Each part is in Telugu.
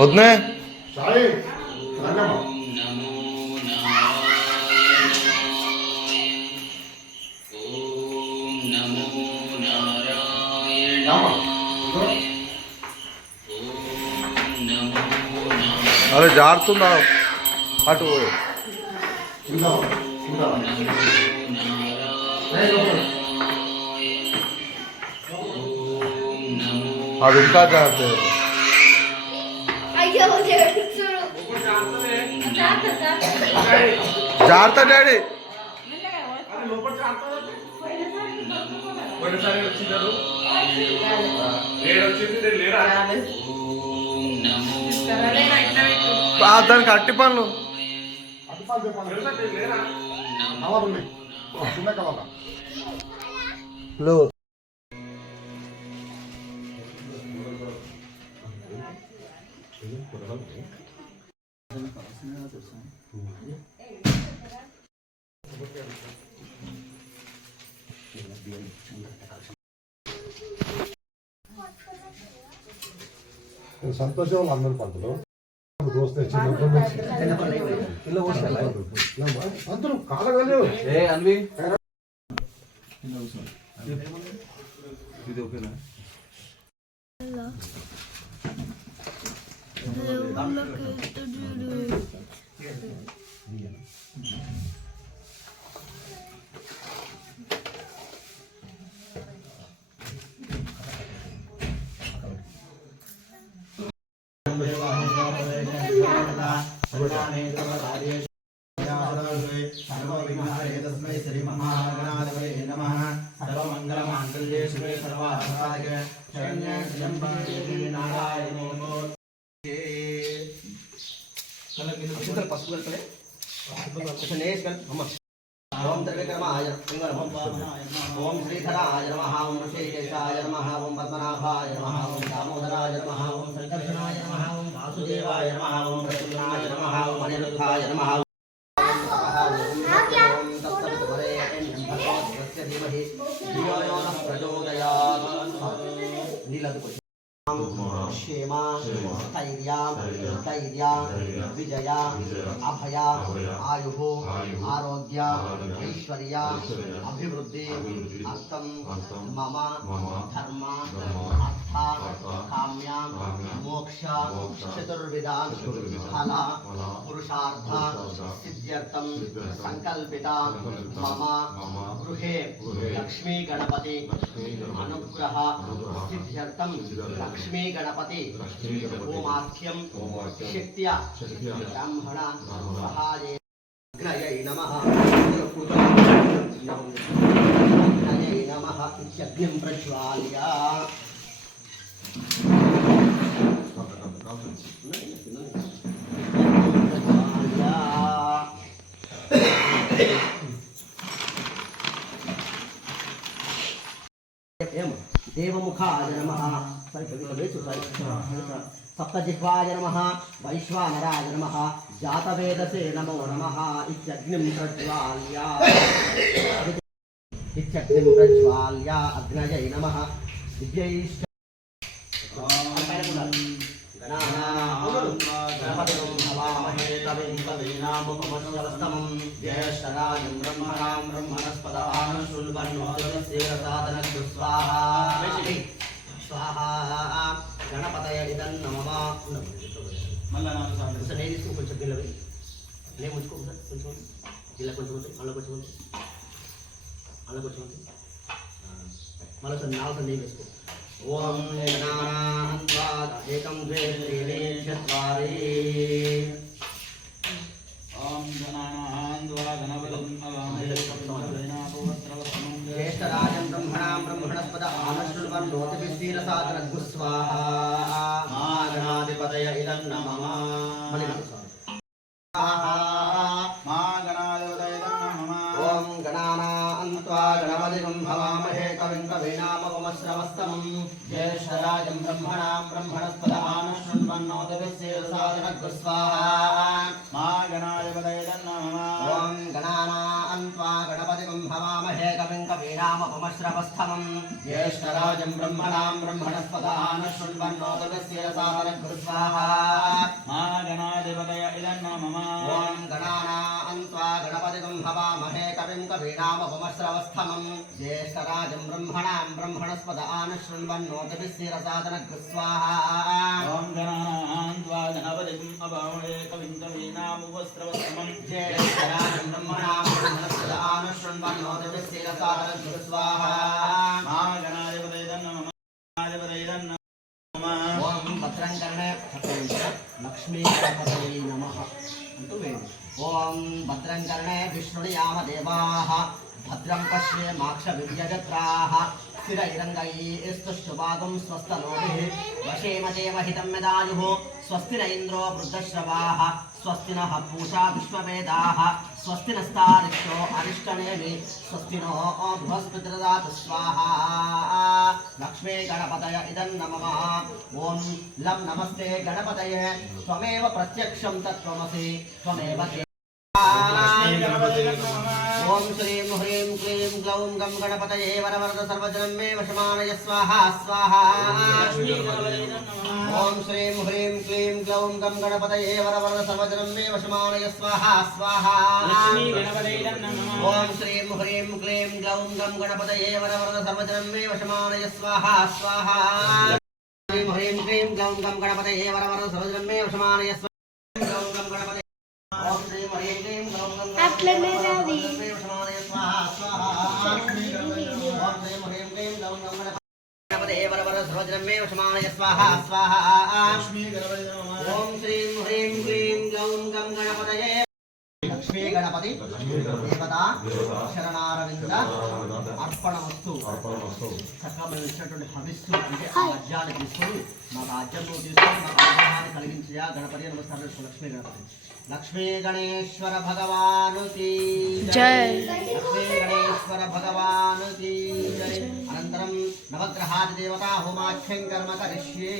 వద్దునే అరే జారుతుందా అటు అది ఇంకా జారుతుంది. జాగ్రత్త డాడీ. దానికి అట్టి పనులు సంతోషం అందరూ పంటలు దోస్తే అందరూ కాలగలు ఇది ఓకేనా श्री महागणाधिपते नमः सर्वमंगलमांगल्ये शिवे सर्वार्थसाधके शरण्ये त्र्यंबके नारायणे नमोस्तुते। चलो पशु करते नेश कर हम ओम त्रिविक्रमाय ओम श्रीधराय नमः ओम ऋषिकेशाय नमः ओम पद्मनाभाय नमः ओम दामोदराय नमः ओम संकर्षणाय नमः ओम वासुदेवाय नमः ओम प्रसन्नाय नमः ओम अनिरुद्धाय नमः क्षेमा स्थैर्य विजया अभया आयु आरोग्य ऐश्वर्य अभिवृद्धि अर्थम मम धर्म अर्थ काम्या मोक्ष चतुर्विधा फल पुरुषार्थ सिद्ध्यर्थम संकल्पिता मम गृहे लक्ष्मी गणपति अनुग्रह सिद्ध्यर्थम लक्ष्मी गणपति ओमाख्यम शक्त्या ब्राह्मण सहाय अग्नये नमः अग्नये नमः इत्यग्निं प्रज्वाल्य देवमुखाय नमः सप्तजिह्वाय नमः वैश्वानराय नमः जातवेदसे नमो नमः इत्यग्निं प्रज्वाल्य अग्नये नमः विद्यैश्च ज्येष्ठराजं ब्रह्मणां ब्रह्मणस्पदां शृण्वन्नोदस्येरसादनं स्वाहा गणपतये इदं नमः मल्ला नाम साधु से नहीं इसको कुछ गिला ले मुझको कुछ गिला कुछ अलग कुछ मल्ला से नाव से नहीं इसको ఓం ఏకం ద్వే త్రీణి చత్వారి ఓం గణానాన్వా గణపతిం అవామహే జ్యేష్ఠరాజం బ్రహ్మణాం బ్రహ్మణస్పద ఆనశ్రువన్నోతిభిస్తీరసాదనగ్గు స్వాహా మా గణాధిపతయ ఇదం నమః మా గణాధిపతయ నమః ఓం గణానాన్వా గణపతిం హవామహే కవిం కవీనామపమశ్రవస్తమం జ్యేష్ఠరాజం బ్రహ్మణాం బ్రహ్మణస్పద ఆనశ్రువన్నోతిభిస్తీరసాదనగ్గు స్వాహా మా గణాధిపతయ నమః ఓం గణానాన్వా గణపతిం హవామహే కవిం కవీనామపమశ్రవస్తమం జ్యేష్ఠరాజం బ్రహ్మణాం బ్రహ్మణస్పద ఆనశ్రువన్నోతిభిస్తీరసాదనగ్గు స్వాహా మా గణాధిపతయ నమః ఓం గణానాన్వా గణపతిం హవామహే కవిం కవీనామపమశ్రవస్తమం జ్యేష్ఠరాజం బ్రహ్మణాం బ్రహ్మణస్పద ఆనశ్రువన్నోతిభిస్తీరసాదనగ్గు స్వాహా ఓం గణానాన్వా గణపతిం అవామహే కవిం కవీనాముపస్రవస్తమం జ్యేష్ఠరాజం బ్రహ్మణాం బ్రహ్మణస్పద ఆనశ్రువన్నోతిభిస్తీరసాదనగ్గు స్వాహా మా గణాధిపతయ నమః ఓం భద్రం కర్ణే లక్ష్మీ గణపతయే నమః అంటూ వేడు ఓం భద్రం కర్ణే విష్ణుయామ దేవాః భద్రం పశ్యేమాక్ష విద్యజత్రాః స్థిరైరంగైస్తుష్టుభాగం స్వస్తనోభిః వశేమదేవహితం యదాయుః స్వస్తి న ఇంద్రో వృద్ధశ్రవాః స్వస్తి నః పూషా విశ్వవేదాః స్వస్తి నస్తారిక్షో అరిష్టనేమి స్వస్తి నో బృహస్పతిర్దదాతు స్వాహా లక్ష్మీ గణపతయ ఇదం నమః ఓం లం నమస్తే గణపతయే త్వమేవ ప్రత్యక్షం తత్వమసి త్వమేవ ఓం శ్రీం హ్రీం క్లీం గ్లౌం గం గణపతయే వరవరద సర్వజనం మే వశమానయ స్వాహా స్వాహా ఓం శ్రీం హ్రీం క్లీం గ్లౌం గం గణపతయే వరవరద సర్వజనం మే వశమానయ స్వాహా స్వాహా ఓం శ్రీం హ్రీం క్లీం గ్లౌం గం గణపతయే వరవరద సర్వజనం మే వశమానయ స్వాహా స్వాహా శ్రీం హ్రీం క్లీం గ్లౌం గం గణపతయే వరవరద సర్వజనం మే వశమానయ స్వాహా గ్లౌం గం గణపతయే ఓం శ్రీం హ్రీం క్లీం గ్లౌం గం అట్లనే రాది స్వాహా స్వాహా ఓం శ్రీం హ్రీం క్లీం గ్లౌం గం గణపతయే వరవరద సర్వజనం మే వశమానయ స్వాహా స్వాహా ఓం శ్రీం హ్రీం క్లీం గ్లౌం గం గణపతయే లక్ష్మీ గణపతి దేవత శరణారవింద అర్పణమస్తు చక్కగా ఇచ్చినటువంటి హవిస్సు అంటే ఆ రాజ్యాన్ని తీసుకొని మా రాజ్యంలో తీసుకొని మా అనుగ్రహాన్ని కలిగించయా గణపతి నమస్కారం లక్ష్మీ గణపతి లక్ష్మీ గణేశ్వర భగవానుకి జై. లక్ష్మీ గణేశ్వర భగవానుకి జై. అనంతరం నవగ్రహాది దేవతా హోమాఖ్యం కర్మ కరిష్యే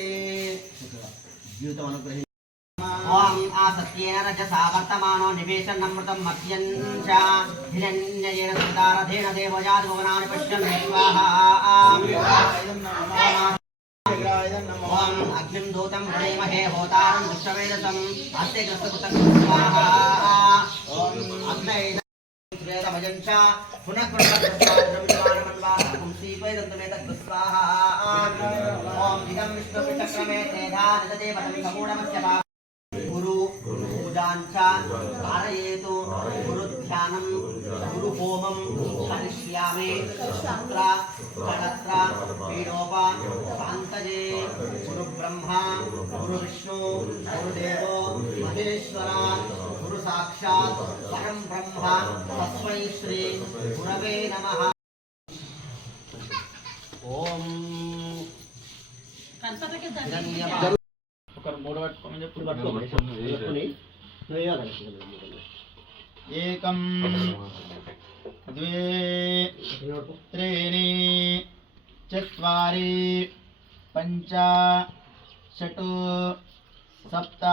జీవితం అనుగ్రహి ఓం ఆసత్యేన రజసా వర్తమానో నివేశన్నమృతం మత్యం చ హిరణ్యయేన సుతారథేన దేవయాది భువనాని పశ్యన్ స్వాహా ఓం అగ్నిం దూతం హృదయమహే హోతారం విశ్వవేదసం అస్తే గ్రస్తకృతం స్వాహా ఓం అగ్నైన శ్వేతమయం చ పునః స్వాహా ఓం ఇదం విష్ణుచక్రమే త్రేధా నిదేవతం సమూఢమస్య గురు పూజాంచ ధారయేతు గురు ధ్యానం గురు హోమం కరిష్యామి శస్త్ర కళత్ర పీడోప శాంతజే గురు బ్రహ్మ గురు విష్ణు గురుదేవో మహేశ్వర గురు సాక్షాత్ పరం బ్రహ్మ తస్మై శ్రీ గురవే నమః ఓం ఒకరు మూడు పట్టుకోమని చెప్పి పట్టుకోమని ఏకం ద్వే త్రీణి చత్వారి పంచ షట్ సప్త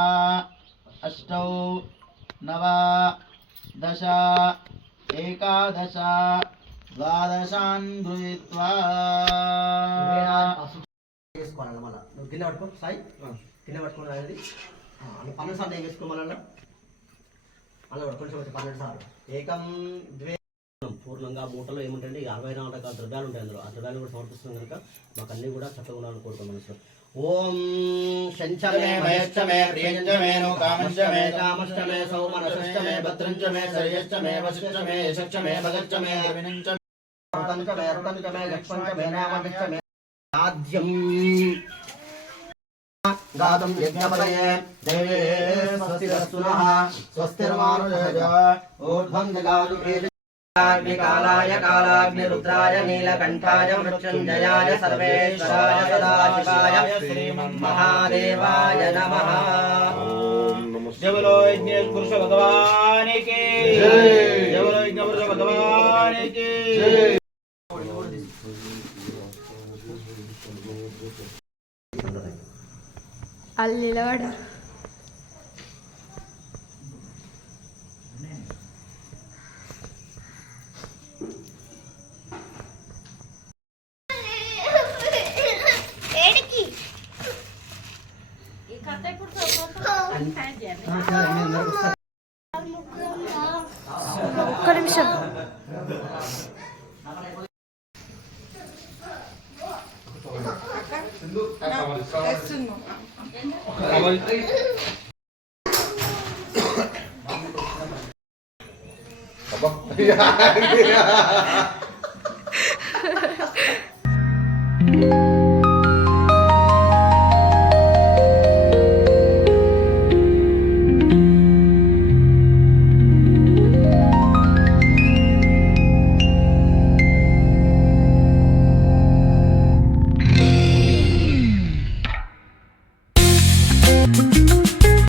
అష్టౌ నవ దశ ఏకాదశ ద్వాదశాన్ గృహీత్వా చేసుకోవాలి మళ్ళీ నువ్వు గిన్నె పట్టుకో సాయి గిన్నె పట్టుకుని అనేది 12 సార్లు ఏం చేసుకోవాలి మళ్ళీ అలా కొంచెం కొంచెం 12 సార్లు ఏకం ద్వే పూర్ణంగా మూటలో ఏముంటాయండి 64 రకాల ద్రవ్యాలు ఉంటాయి అందులో ఆ ద్రవ్యాలు కూడా సమర్పిస్తుంది కనుక మాకు అన్ని కూడా చక్కగా ఉండాలని కోరుకోండి మనసులో ఓం శంచమే భయశ్చమే ప్రియంచమే కామశ్చమే కామశ్చమే సౌమనశ్చమే భద్రంచమే శ్రేయశ్చమే వశిష్ఠమే యశశ్చమే భగశ్చమే రుతంచమే రుతంచమే గక్షంచమే నామవిశ్చమే ఆద్యం గాతం యజ్ఞపదయే దేవే స్వస్తిరస్తు నః స్వస్తిర్మానుషజ ఊర్ధ్వం జగాదు కాలాయ కాలాగ్నిరుద్రాయ నీలకంఠాయ మృత్యుంజయాయ సర్వేశ్వరాయ సదాశివాయ శ్రీమన్మహాదేవాయ నమః. जय बोलो यज्ञ पुरुष भगवान की जय बोलो यज्ञ पुरुष भगवान की ಅಲ್ಲಿ ನಿಲಬಡ ఒక్క నిమిషం అబ్బా